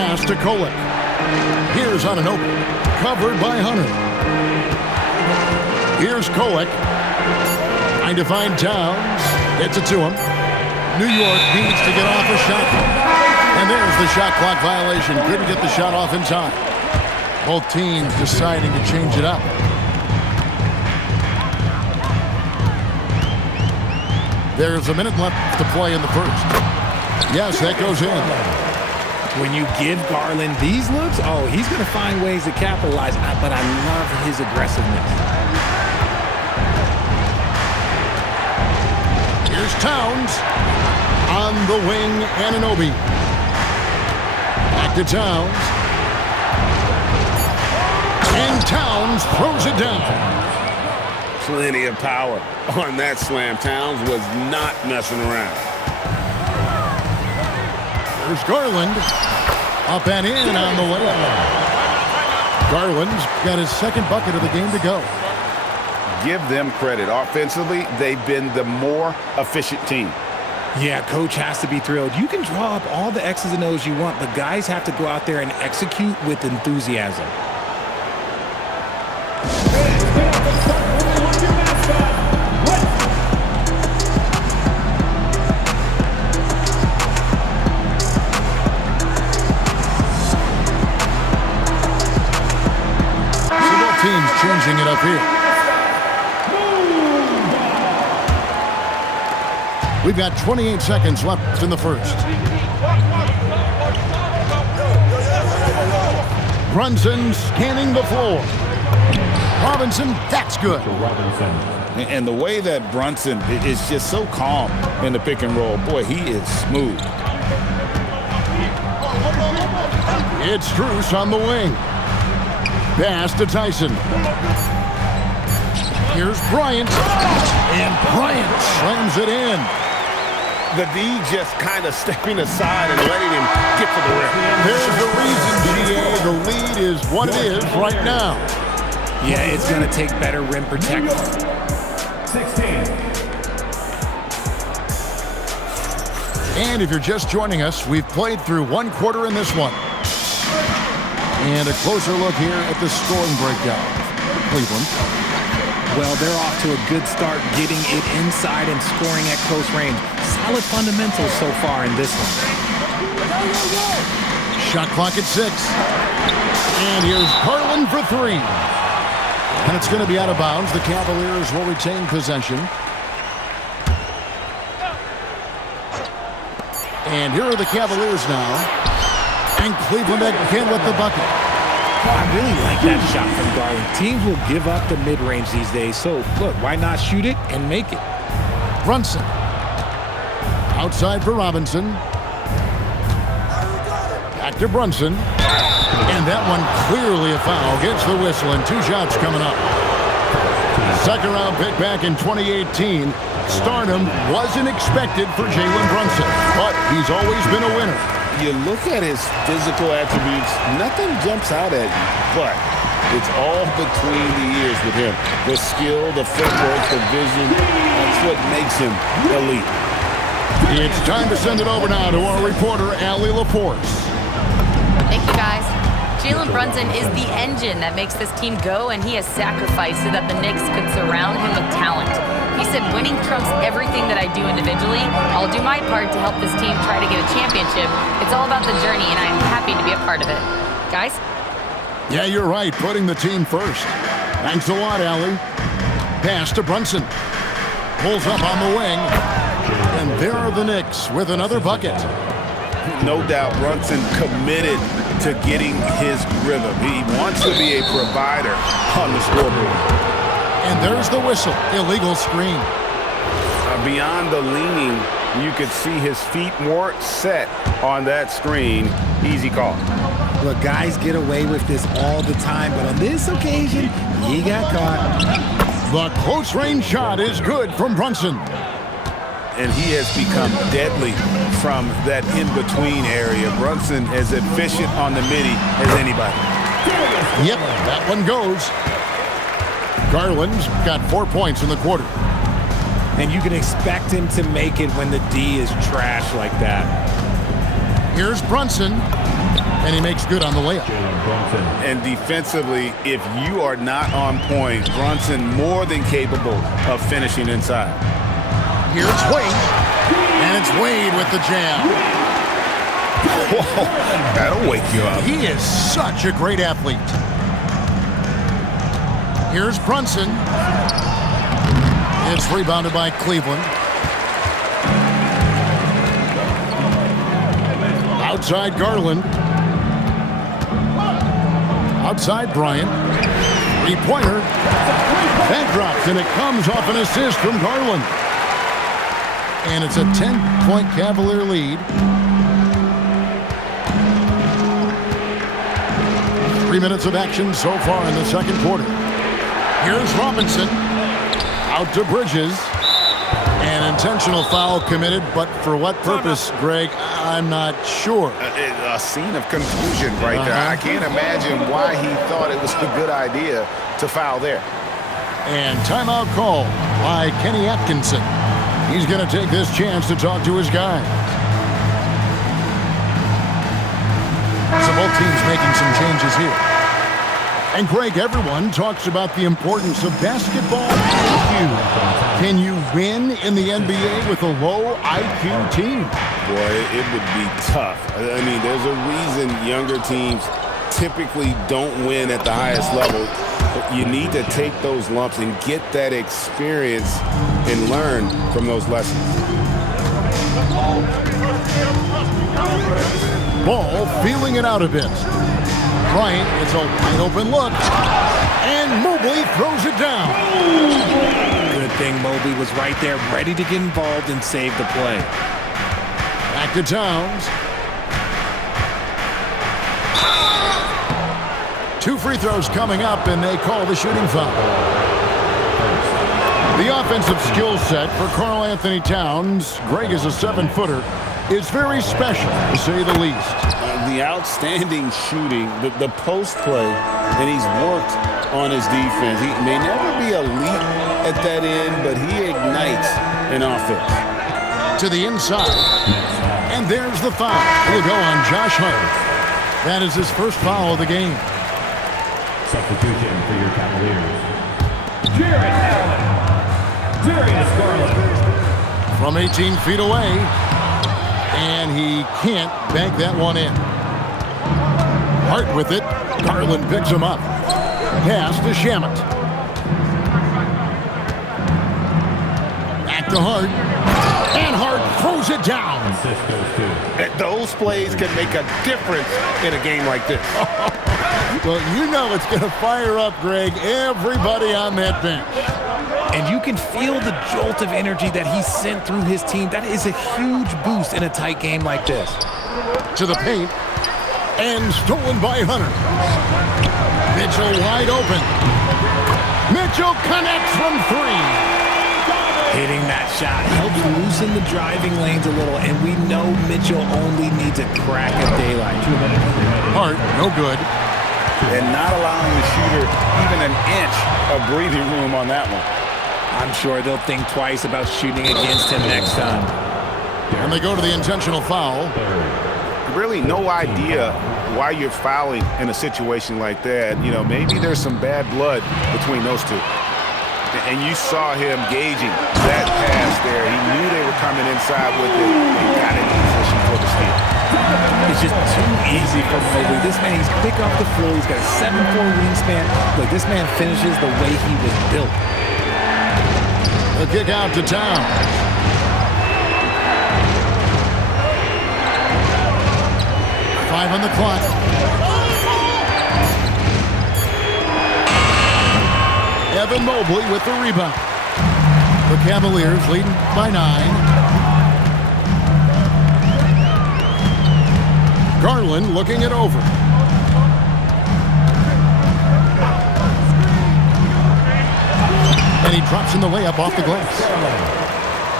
Pass to Kolek. Here's on an open. Covered by Hunter. Here's Kolek. Trying to find Towns. Gets it to him. New York needs to get off a shot. And there's the shot clock violation. Couldn't get the shot off in time. Both teams deciding to change it up. There's a minute left to play in the first. Yes, that goes in. When you give Garland these looks, oh, he's going to find ways to capitalize. But I love his aggressiveness. Here's Towns. On the wing, Anunoby. Back to Towns. And Towns throws it down. Plenty of power on that slam. Towns was not messing around. There's Garland. Up and in on the way. Garland's got his second bucket of the game to go. Give them credit. Offensively, they've been the more efficient team. Yeah, coach has to be thrilled. You can draw up all the X's and O's you want, but guys have to go out there and execute with enthusiasm. Teams changing it up here. We've got 28 seconds left in the first. Brunson scanning the floor. Robinson, that's good. And the way that Brunson is just so calm in the pick and roll, boy, he is smooth. It's Strus on the wing. Pass to Tyson. Here's Bryant. And Bryant slams it in. The D just kind of stepping aside and letting him get to the rim. There's the reason, GA. The lead is what it is right now. Yeah, it's going to take better rim protection. 16. And if you're just joining us, we've played through one quarter in this one. And a closer look here at the scoring breakdown. Cleveland. Well, they're off to a good start getting it inside and scoring at close range. Solid fundamentals so far in this one. Shot clock at 6. And here's Garland for 3. And it's going to be out of bounds. The Cavaliers will retain possession. And here are the Cavaliers now. And Cleveland again with the bucket. I really like that shot from Garland. Teams will give up the mid-range these days, so look, why not shoot it and make it? Brunson. Outside for Robinson. Back to Brunson. And that one clearly a foul. Gets the whistle and 2 shots coming up. Second round pick back in 2018. Stardom wasn't expected for Jalen Brunson, but he's always been a winner. You look at his physical attributes, nothing jumps out at you, but it's all between the ears with him. The skill, the footwork, the vision, that's what makes him elite. It's time to send it over now to our reporter, Allie Laporte. Thank you, guys. Jalen Brunson is the engine that makes this team go, and he has sacrificed so that the Knicks could surround him with talent. He said, winning trumps everything that I do individually. I'll do my part to help this team try to get a championship. It's all about the journey, and I'm happy to be a part of it. Guys? Yeah, you're right. Putting the team first. Thanks a lot, Allie. Pass to Brunson. Pulls up on the wing. And there are the Knicks with another bucket. No doubt Brunson committed to getting his rhythm. He wants to be a provider on the scoreboard. And there's the whistle. Illegal screen. Beyond the leaning, you could see his feet more set on that screen. Easy call. Look, guys get away with this all the time, but on this occasion, he got caught. The close range shot is good from Brunson. And he has become deadly from that in-between area. Brunson as efficient on the midi as anybody. Yep, that one goes. Garland's got 4 points in the quarter. And you can expect him to make it when the D is trash like that. Here's Brunson. And he makes good on the layup. And defensively, if you are not on point, Brunson more than capable of finishing inside. Here's Wade. And it's Wade with the jam. Whoa, that'll wake you up. He is such a great athlete. Here's Brunson. It's rebounded by Cleveland. Outside Garland. Outside Bryant. Three-pointer. That drops, and it comes off an assist from Garland. And it's a 10-point Cavalier lead. 3 minutes of action so far in the second quarter. Here's Robinson. Out to Bridges. An intentional foul committed, but for what purpose, Greg, I'm not sure. A scene of confusion right there. I can't imagine why he thought it was a good idea to foul there. And timeout call by Kenny Atkinson. He's going to take this chance to talk to his guys. So both teams making some changes here. And Greg, everyone talks about the importance of basketball IQ. Can you win in the NBA with a low IQ team? Boy, it would be tough. I mean, there's a reason younger teams typically don't win at the highest level. You need to take those lumps and get that experience and learn from those lessons. Ball feeling it out a bit. Bryant gets a wide open look. And Mobley throws it down. Good thing Mobley was right there, ready to get involved and save the play. Back to Towns. 2 free throws coming up, and they call the shooting foul. The offensive skill set for Karl Anthony Towns, Greg is a 7-footer, is very special, to say the least. The outstanding shooting, the post play, and he's worked on his defense. He may never be elite at that end, but he ignites an offense. To the inside. And there's the foul. It'll go on Josh Hart. That is his first foul of the game. Substitution for your Cavaliers. Jarrett Allen. Darius Garland. From 18 feet away. And he can't bank that one in. Hart with it. Garland picks him up. Pass to Shamet. Back to Hart. And Hart throws it down. Those plays can make a difference in a game like this. Well, you know it's going to fire up, Greg, everybody on that bench. And you can feel the jolt of energy that he sent through his team. That is a huge boost in a tight game like this. To the paint. And stolen by Hunter. Mitchell wide open. Mitchell connects from 3. Hitting that shot helps loosen the driving lanes a little, and we know Mitchell only needs a crack at daylight. Hart, no good. And not allowing the shooter even an inch of breathing room on that one. I'm sure they'll think twice about shooting against him next time. And they go to the intentional foul. Really no idea why you're fouling in a situation like that. You know, maybe there's some bad blood between those two. And you saw him gauging that pass there. He knew they were coming inside with it and got in position for the steal. It's just too easy for Mobley. This man, he's quick off the floor. He's got a 7'4" wingspan. Look, this man finishes the way he was built. The kick out to Towns. Five on the clock. Evan Mobley with the rebound. The Cavaliers leading by 9. Garland looking it over. And he drops in the layup off the glass.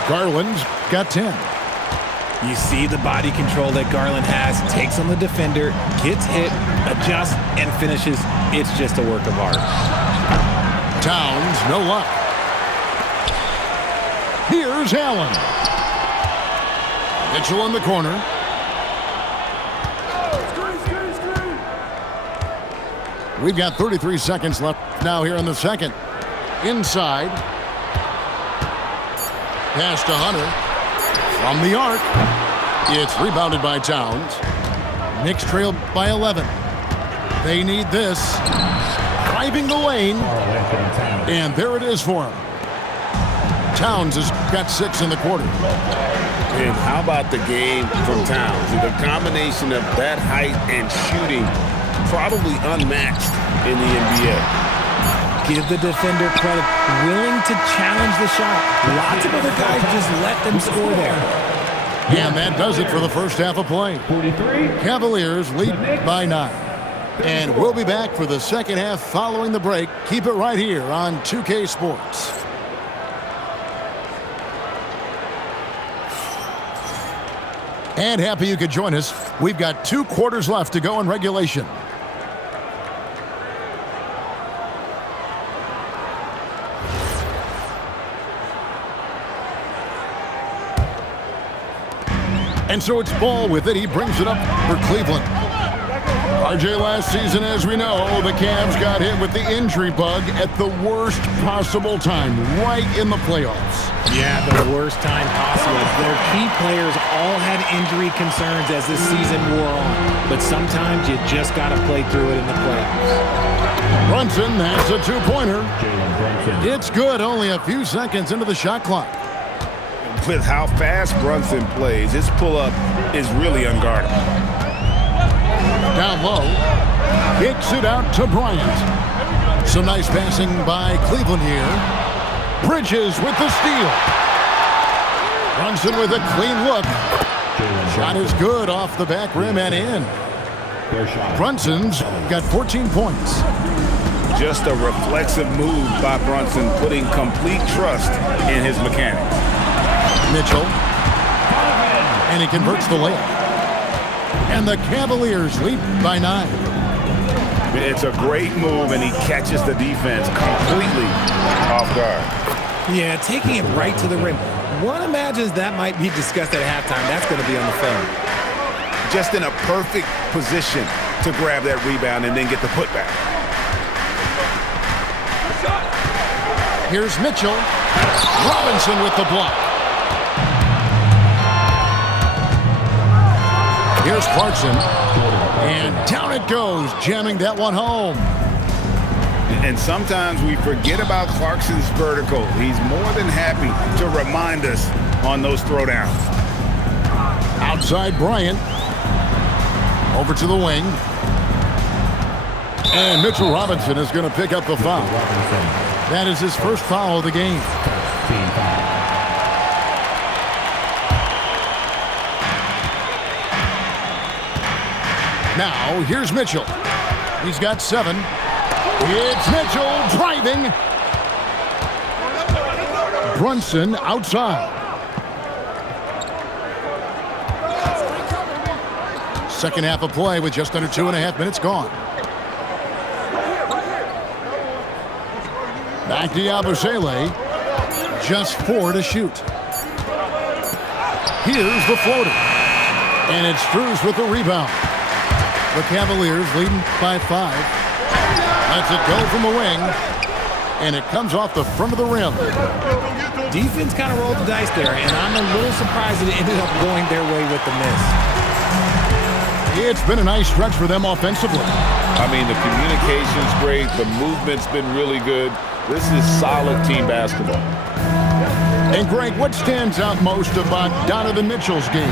Garland's got 10. You see the body control that Garland has. Takes on the defender, gets hit, adjusts, and finishes. It's just a work of art. Towns, no luck. Here's Allen. Mitchell in the corner. We've got 33 seconds left now here in the second. Inside. Pass to Hunter. From the arc. It's rebounded by Towns. Knicks trail by 11. They need this. Driving the lane. And there it is for him. Towns has got 6 in the quarter. And how about the game from Towns? The combination of that height and shooting, probably unmatched in the NBA. Give the defender credit. Willing to challenge the shot. Lots of other guys just let them score there. And that does it for the first half of play. Cavaliers lead by 9. And we'll be back for the second half following the break. Keep it right here on 2K Sports. And happy you could join us. We've got 2 quarters left to go in regulation. And so it's Ball with it. He brings it up for Cleveland. RJ, last season, as we know, the Cavs got hit with the injury bug at the worst possible time, right in the playoffs. Yeah, the worst time possible. Their key players all had injury concerns as the season wore on. But sometimes you just got to play through it in the playoffs. Brunson, that's a 2-pointer. It's good, only a few seconds into the shot clock. With how fast Brunson plays, his pull-up is really unguardable. Down low, kicks it out to Bryant. Some nice passing by Cleveland here. Bridges with the steal. Brunson with a clean look. Shot is good off the back rim and in. Brunson's got 14 points. Just a reflexive move by Brunson, putting complete trust in his mechanics. Mitchell. And he converts the layup. And the Cavaliers lead by 9. It's a great move, and he catches the defense completely off guard. Yeah, taking it right to the rim. One imagines that might be discussed at halftime. That's going to be on the film. Just in a perfect position to grab that rebound and then get the putback. Here's Mitchell. Robinson with the block. Here's Clarkson. And down it goes, jamming that one home. And sometimes we forget about Clarkson's vertical. He's more than happy to remind us on those throwdowns. Outside Bryant. Over to the wing. And Mitchell Robinson is going to pick up the foul. That is his first foul of the game. Now, here's Mitchell. He's got 7. It's Mitchell driving. Brunson outside. Second half of play with just under 2.5 minutes gone. Back to Yabusele. Just 4 to shoot. Here's the floater. And it's Strus with the rebound. The Cavaliers leading by 5. Lets it go from the wing. And it comes off the front of the rim. Defense kind of rolled the dice there, and I'm a little surprised that it ended up going their way with the miss. It's been a nice stretch for them offensively. I mean, the communication's great. The movement's been really good. This is solid team basketball. And, Greg, what stands out most about Donovan Mitchell's game?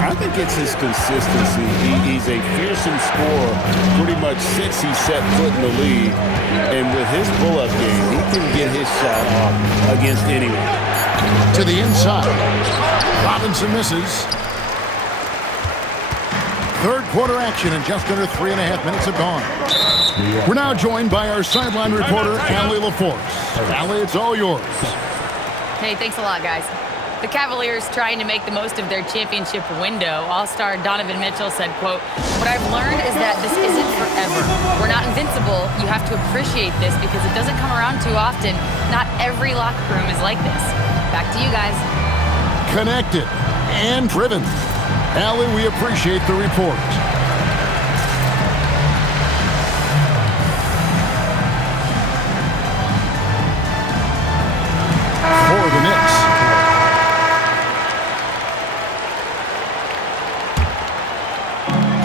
I think it's his consistency. He's a fearsome scorer pretty much since he set foot in the league. And with his pull-up game, he can get his shot off against anyone. To the inside. Robinson misses. Third quarter action, and just under 3.5 minutes have gone. We're now joined by our sideline reporter, Allie LaForce. Allie, it's all yours. Hey, thanks a lot, guys. The Cavaliers trying to make the most of their championship window. All-star Donovan Mitchell said, quote, "What I've learned is that this isn't forever. We're not invincible. You have to appreciate this because it doesn't come around too often. Not every locker room is like this." Back to you guys. Connected and driven. Allie, we appreciate the report. for the Knicks.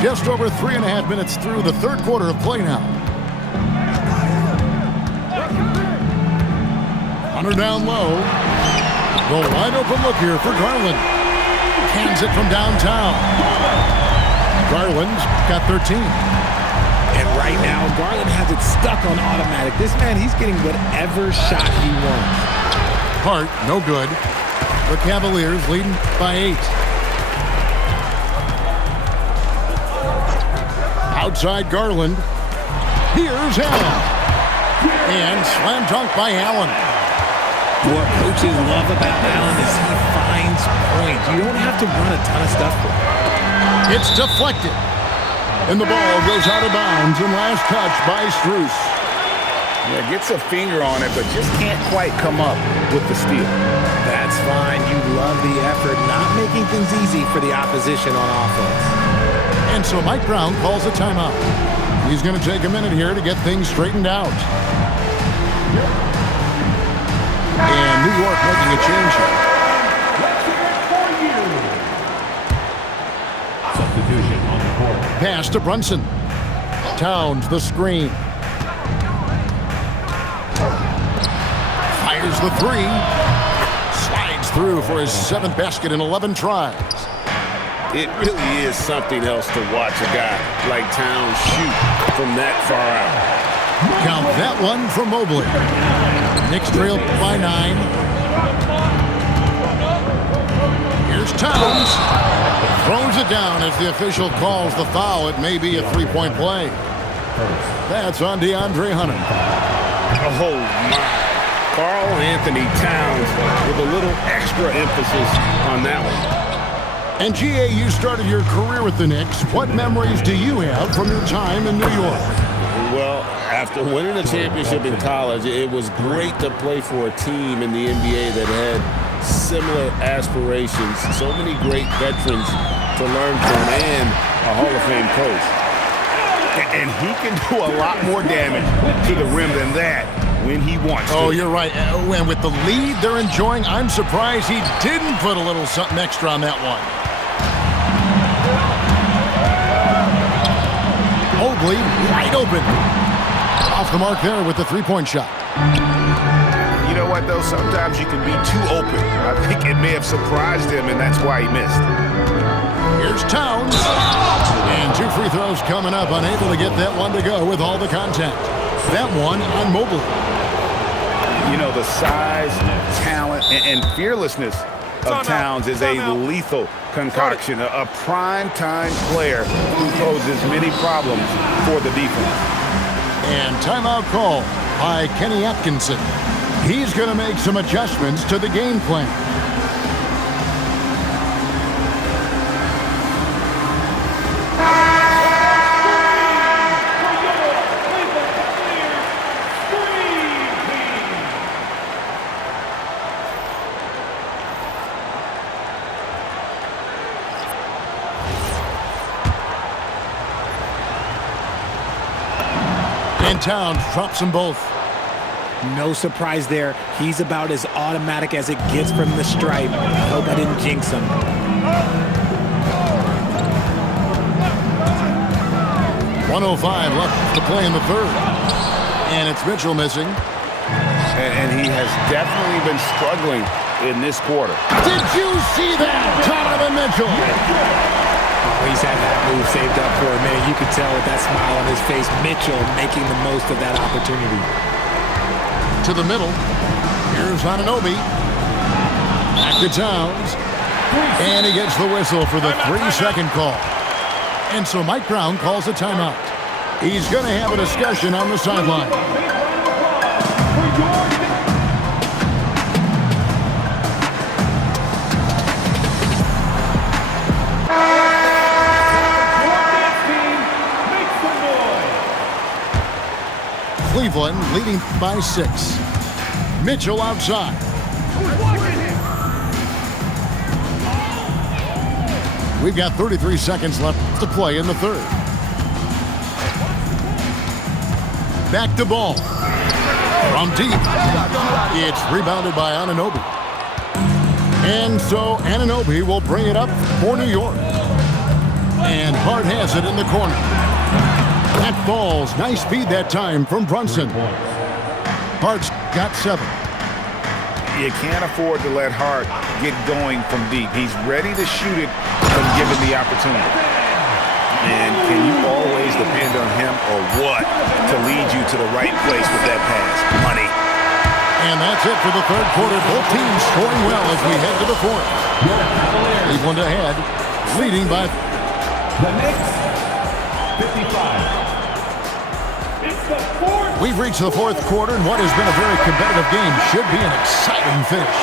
Just over 3.5 minutes through the third quarter of play now. Hunter down low. The wide open look here for Garland. Hands it from downtown. Garland's got 13. And right now, Garland has it stuck on automatic. This man, he's getting whatever shot he wants. Hart, no good. The Cavaliers leading by 8. Outside Garland. Here's Allen. And slam dunk by Allen. What coaches love about Allen is he finds points. You don't have to run a ton of stuff for him. It's deflected. And the ball goes out of bounds and last touch by Strus. Yeah, gets a finger on it, but just can't quite come up with the steal. That's fine. You love the effort, not making things easy for the opposition on offense. And so Mike Brown calls a timeout. He's going to take a minute here to get things straightened out. And New York making a change here. Substitution on the court. Pass to Brunson. Towns the screen. Fires the 3. Slides through for his 7th basket in 11 tries. It really is something else to watch a guy like Towns shoot from that far out. Count that one for Mobley. Knicks trail by 9. Here's Towns. Throws it down as the official calls the foul. It may be a 3-point play. That's on DeAndre Hunter. Oh, my. Karl Anthony Towns with a little extra emphasis on that one. And G.A., you started your career with the Knicks. What memories do you have from your time in New York? Well, after winning a championship in college, it was great to play for a team in the NBA that had similar aspirations. So many great veterans to learn from and a Hall of Fame coach. And he can do a lot more damage to the rim than that when he wants to. Oh, you're right. And with the lead they're enjoying, I'm surprised he didn't put a little something extra on that one. Mobley wide open. Off the mark there with the 3-point shot. You know what, though? Sometimes you can be too open. I think it may have surprised him, and that's why he missed. Here's Towns. And 2 free throws coming up. Unable to get that one to go with all the contact. That one on Mobley. You know, the size, talent, and fearlessness of Towns is a lethal concoction. A prime-time player who poses many problems for the defense. And timeout call by Kenny Atkinson. He's going to make some adjustments to the game plan. And Towns drops them both. No surprise there. He's about as automatic as it gets from the stripe. I hope I didn't jinx him. 1:05 left to play in the third. And it's Mitchell missing. And he has definitely been struggling in this quarter. Did you see that? Donovan Mitchell. Oh, he's had that move saved up for a minute. You could tell with that smile on his face, Mitchell making the most of that opportunity. To the middle. Here's Anunoby. Back to Towns. And he gets the whistle for the 3-second call. And so Mike Brown calls a timeout. He's going to have a discussion on the sideline. Cleveland leading by 6. Mitchell outside. We've got 33 seconds left to play in the third. Back to Ball. From deep, it's rebounded by Anunoby. And so Anunoby will bring it up for New York. And Hart has it in the corner. That falls. Nice feed that time from Brunson. Hart's got 7. You can't afford to let Hart get going from deep. He's ready to shoot it when given the opportunity. And can you always depend on him or what to lead you to the right place with that pass? Money. And that's it for the third quarter. Both teams scoring well as we head to the fourth. Cleveland ahead, leading by The Knicks, 55. It's the fourth. We've reached the fourth quarter, and what has been a very competitive game should be an exciting finish.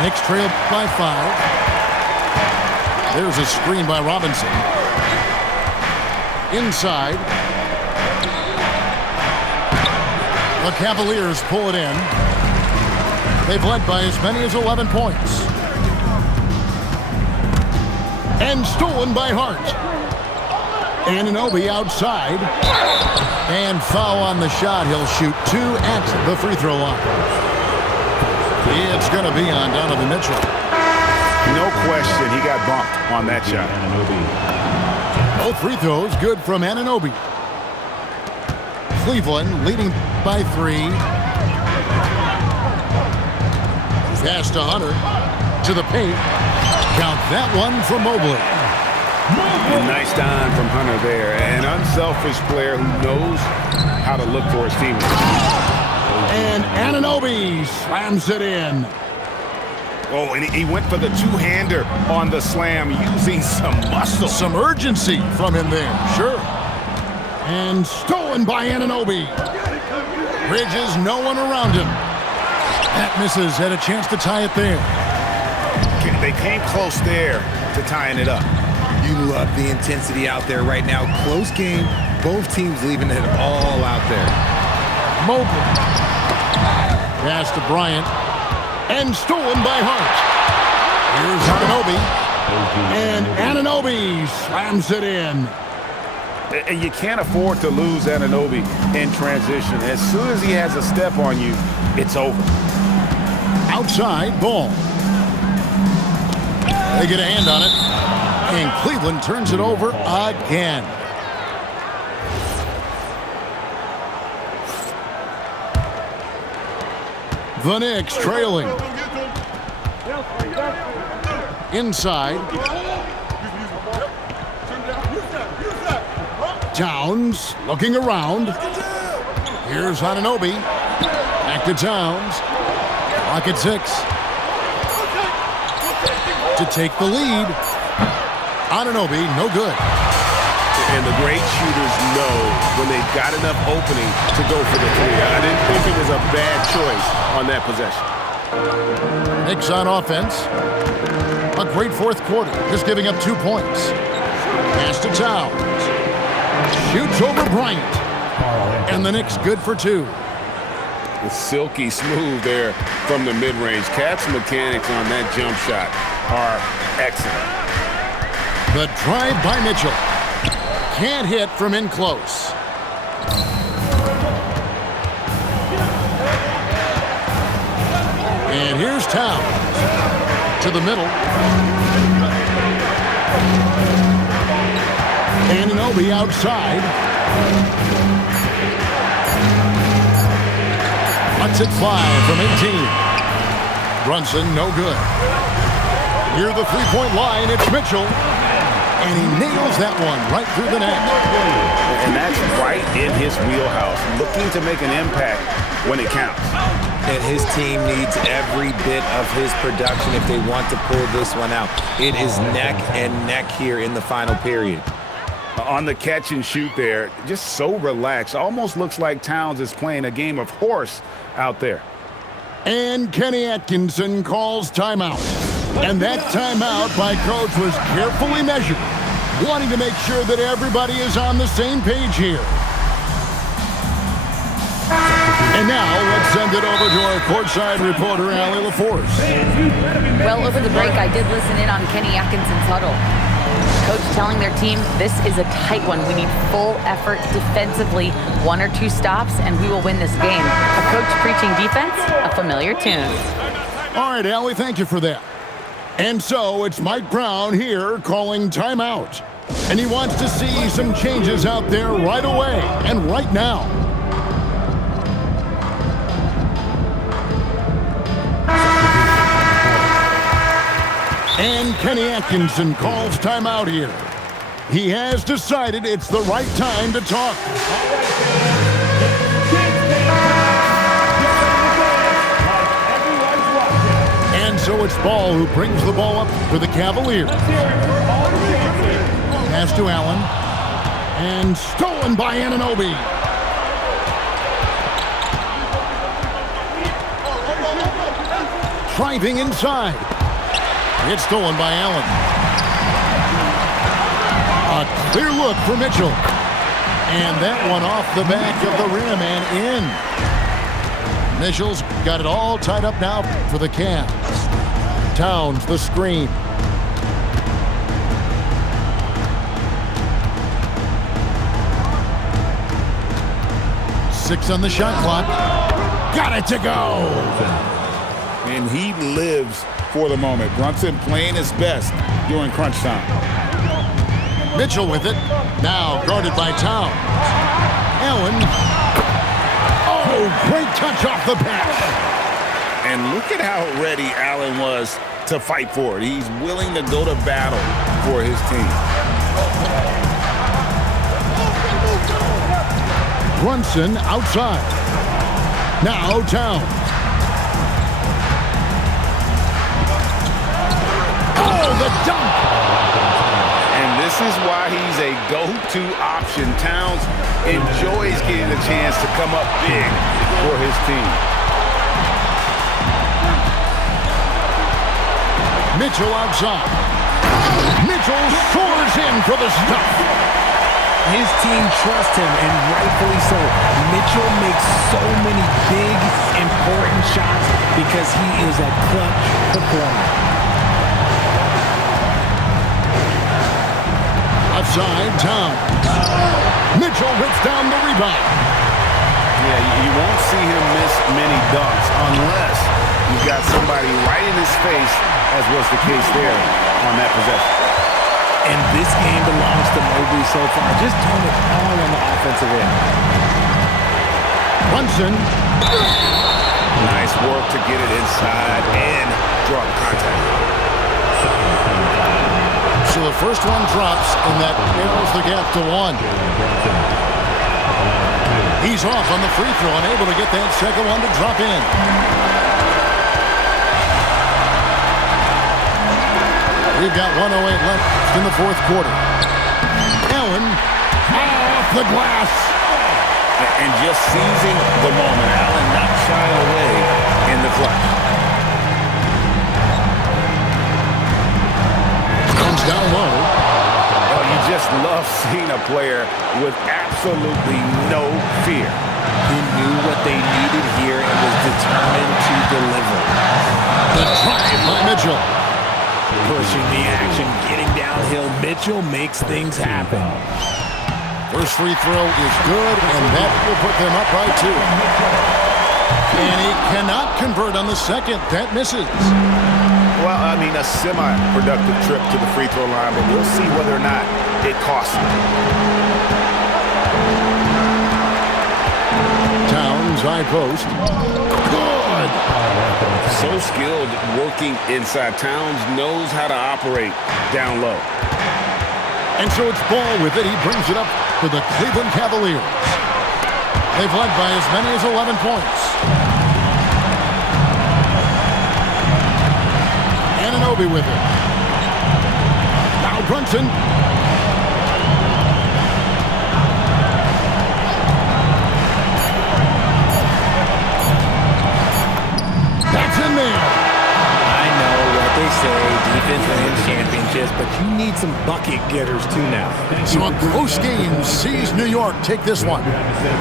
Knicks trail by 5. There's a screen by Robinson. Inside. The Cavaliers pull it in. They've led by as many as 11 points. And stolen by Hart. Anunoby outside. And foul on the shot. He'll shoot 2 at the free throw line. It's going to be on Donovan Mitchell. No question, he got bumped on that shot. Both free throws good from Anunoby. Cleveland leading by 3. Pass to Hunter. To the paint. Count that one for Mobley. A nice dime from Hunter there. An unselfish player who knows how to look for his teammates. And Anunoby slams it in. Oh, and he went for the two-hander on the slam using some muscle. Some urgency from him there, sure. And stolen by Anunoby. Bridges, no one around him. That misses, had a chance to tie it there. They came close there to tying it up. You love the intensity out there right now. Close game. Both teams leaving it all out there. Mobley. Pass to Bryant. And stolen by Hart. Here's Anunoby. And Anunoby slams it in. And you can't afford to lose Anunoby in transition. As soon as he has a step on you, it's over. Outside ball. They get a hand on it. And Cleveland turns it over again. The Knicks trailing. Inside. Towns looking around. Here's Anunoby. Back to Towns. Clock at 6. To take the lead. Anunoby, no good. And the great shooters know when they've got enough opening to go for the 3. I didn't think it was a bad choice on that possession. Knicks on offense. A great fourth quarter, just giving up 2 points. Pass to Towns. Shoots over Bryant. And the Knicks good for 2. It's silky smooth there from the mid-range. Cat's mechanics on that jump shot are excellent. The drive by Mitchell. Can't hit from in close. And here's Towns. To the middle. Anunoby outside. Cuts it 5 from 18. Brunson, no good. Near the three-point line, it's Mitchell. And he nails that one right through the net. And that's right in his wheelhouse, looking to make an impact when it counts. And his team needs every bit of his production if they want to pull this one out. It is neck and neck here in the final period. On the catch and shoot there, just so relaxed. Almost looks like Towns is playing a game of horse out there. And Kenny Atkinson calls timeout. And that timeout by Coach was carefully measured, wanting to make sure that everybody is on the same page here. And now let's send it over to our courtside reporter, Allie LaForce. Well, over the break, I did listen in on Kenny Atkinson's huddle. coach telling their team, this is a tight one. We need full effort defensively, 1 or 2 stops, and we will win this game. A coach preaching defense, a familiar tune. All right, Allie, thank you for that. And so it's Mike Brown here calling timeout. And he wants to see some changes out there right away and right now. And Kenny Atkinson calls timeout here. He has decided it's the right time to talk. And so it's Ball who brings the ball up for the Cavaliers. Pass to Allen. And stolen by Anunoby. Driving inside. It's stolen by Allen. A clear look for Mitchell. And that one off the back of the rim and in. Mitchell's got it all tied up now for the Cavs. Towns the screen. Six on the shot clock. Got it to go. And he lives for the moment. Brunson playing his best during crunch time. Mitchell with it. Now guarded by Towns. Allen. Oh, great touch off the pass. And look at how ready Allen was to fight for it. He's willing to go to battle for his team. Brunson outside. Now Towns. Oh, the dunk! And this is why he's a go-to option. Towns enjoys getting a chance to come up big for his team. Mitchell outside. Mitchell soars in for the stuff. His team trusts him, and rightfully so. Mitchell makes so many big, important shots because he is a clutch performer. Outside, Towns. Mitchell rips down the rebound. Yeah, you won't see him miss many dunks unless you've got somebody right in his face, as was the case there on that possession. And this game belongs to Mobley so far. Just doing it all on the offensive end. Brunson. Nice work to get it inside and draw contact. So the first one drops, and that narrows the gap to 1. He's off on the free throw, unable to get that second one to drop in. We've got 1:08 left in the fourth quarter. Allen off the glass. And just seizing the moment. Allen not shying away in the clutch. Comes down low. Oh, you just love seeing a player with absolutely no fear. He knew what they needed here and was determined to deliver. The drive by Mitchell. Pushing the action, getting downhill. Mitchell makes things happen. First free throw is good, and that will put them up by 2. And he cannot convert on the second. That misses. Well, I mean, a semi-productive trip to the free throw line, but we'll see whether or not it costs him. Towns, high post. Good. So skilled working inside. Towns knows how to operate down low. And so it's Ball with it. He brings it up for the Cleveland Cavaliers. They've led by as many as 11 points. Anunoby with it. Now Brunson. That's in there. I know what they say, defense wins championships, but you need some bucket getters too now. So a close game sees New York take this one.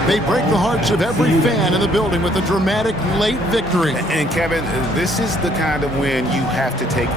They break the hearts of every fan in the building with a dramatic late victory. And Kevin, this is the kind of win you have to take.